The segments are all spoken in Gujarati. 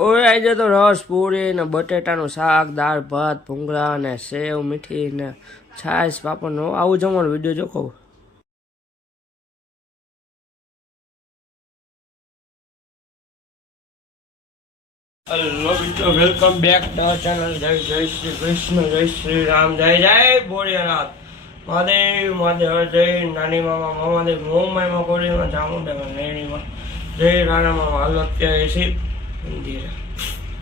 ઓય આજે તો રસ પૂરી ને બટેટાનું શાક, દાળ ભાત, ભૂંગળા ને સેવ મીઠી ને છાશ પાપડ નો આવું જમવાનું વિડીયો જોખો. હેલો મિત્રો, વેલકમ બેક ટુ ચેનલ. જય જય શ્રી કૃષ્ણ, જય શ્રી રામ, જય જય ભોળિયાનાથ, મહાદેવ મહાદેવ, જય નાની મામા મામાદેવ, મોમાઈમાં કોડીમાં ચામુંડામાં નેણીમાં, જય રાણા મામા. હાલો અત્યારે શિવ મંદિર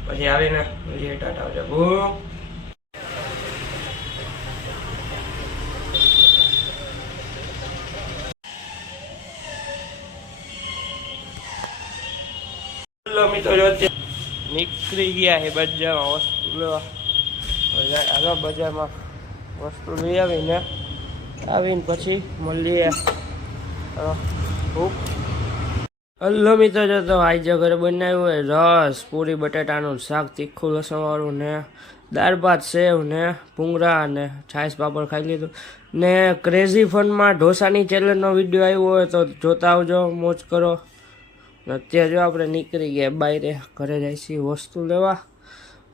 પછી આવીને પછી ટાટા આવજે. મિત્રો નીકળી ગયા છે બજારમાં વસ્તુ લેવા. આગળ બજારમાં વસ્તુ લઈ આવીને પછી મળીએ. હલો મિત્રો, જો તો આજે ઘરે બનાવ્યું હોય રસ પૂરી બટાટાનું શાક, તીખું લસણવાળું ને દાળ ભાત, સેવ ને ભૂંગળા ને છાશ પાપડ ખાઈ લીધું ને. ક્રેઝી ફનમાં ઢોસાની ચેલેન્જનો વિડીયો આવ્યો હોય તો જોતા આવજો, મોજ કરો. અત્યારે જો આપણે નીકળી ગયા બહાર, ઘરે જાય છીએ વસ્તુ લેવા.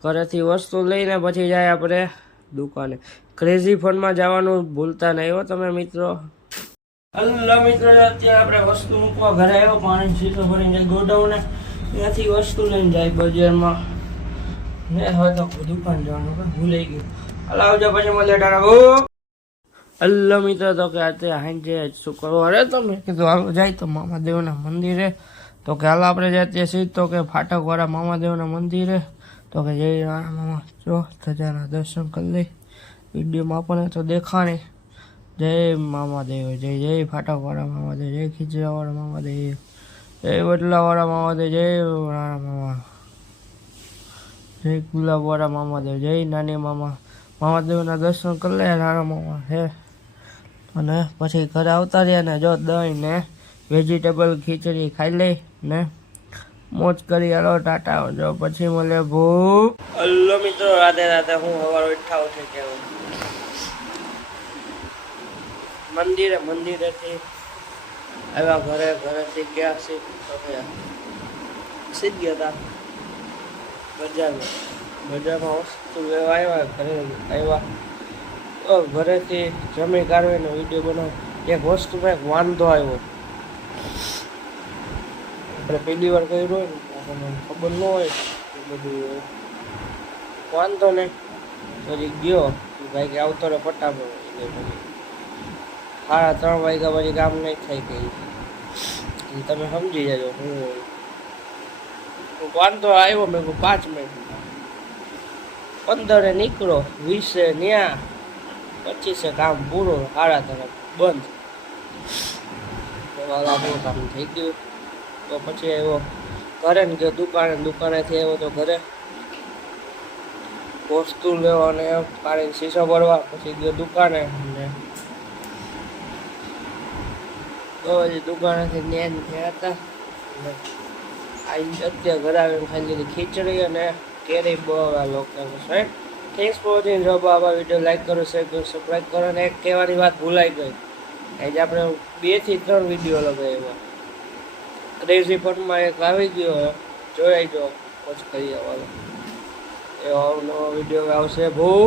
ઘરેથી વસ્તુ લઈને પછી જાય આપણે દુકાને. ક્રેઝી ફનમાં જવાનું ભૂલતા નહીં હો તમે મિત્રો. હલો મિત્રો, અત્યારે આપણે વસ્તુ મૂકવા ઘરે આવ્યો. પાણી સીધો ભરીને જાય ગોડાઉને, ત્યાંથી વસ્તુ લઈને જાય બજારમાં. ને હવે તો દુકાન જવાનું ભૂલાઈ ગયું. હાલ આવજો પછી મળીએ. ટાટા. હલો મિત્રો, તો કે અત્યારે હાંજે શું કરવા અરે તમે કીધું હાલો જાય તો મામાદેવના મંદિરે. તો કે હાલ આપણે જઈએ છીએ તો કે ફાટકવાળા મામાદેવના મંદિરે. તો કે જય રાણા મામા જો ધજાના દર્શન કરી લઈ. વિડીયોમાં આપણને તો દેખાણી. જય મામાદેવ, જય જય ફાટકવાળા મામાદેવ, જય ખીચડાવાળા મામાદેવ, જય વડલાવાળા મામાદેવ, જય રાણા મામા, જય ગુલાબવાળા મામાદેવ, જય નાની મામા. મામાદેવના દર્શન કરી લે રાણા મામા હે. અને પછી ઘરે આવતા રહ્યા ને જો દહીં ને વેજીટેબલ ખીચડી ખાઈ લઈ ને મોજ કરી. હાલો ટાટા આવજો પછી મળે ભૂ. હલો મિત્રો, રાધે રાધે. હું સવારે ઉઠાવ છે કે મંદિરેથી આવ્યા ઘરેથી ગયા સીધ ગયા હતા બજારમાં વસ્તુ લેવા આવ્યા. ઘરે આવ્યા ઘરેથી જમી કાઢવીને વિડીયો બનાવ. એક વસ્તુમાં એક વાંધો આવ્યો. આપણે પહેલી વાર કર્યું હોય ને ખબર ન હોય બધું વાંધો નહીં. પછી ગયો ભાઈ કે આવતો રે ફટાફટ. પછી 3:30 વાગ્યા પછી કામ નહીં થઈ ગઈ. તમે સમજી જાજો. હું વાંધો આવ્યો મેં 5 મિનિટ, 15 નીકળો, 20 ન્યા, 25 કામ પૂરું, 3:30 બંધ. આપણું કામ થઈ ગયું. તો પછી આવ્યો ઘરે ને ગયો દુકાનેથી આવ્યો તો ઘરે વસ્તુ લેવાને પાણી શીશો ભરવા. પછી ગયો દુકાને તો હજી દુકાનેથી ન્યાન થયા હતા. અત્યારે ઘરે આવીને ખાઈ લીધી ખીચડી અને કેરી. બવા લોકો થેન્ક્સ ફોર વોચિંગ. જો આવા વિડીયો લાઈક કરો, શેર કરો, સબસ્ક્રાઈબ કરો. અને એક કહેવાની વાત ભૂલાઈ ગઈ, આજે આપણે 2 થી 3 વિડીયો લગાવ્યા. ક્રેઝી ફનમાં એક આવી ગયો, જોઈ જો પોચ કરી આવવાનો. એવો નવો વિડીયો આવશે ભૂ.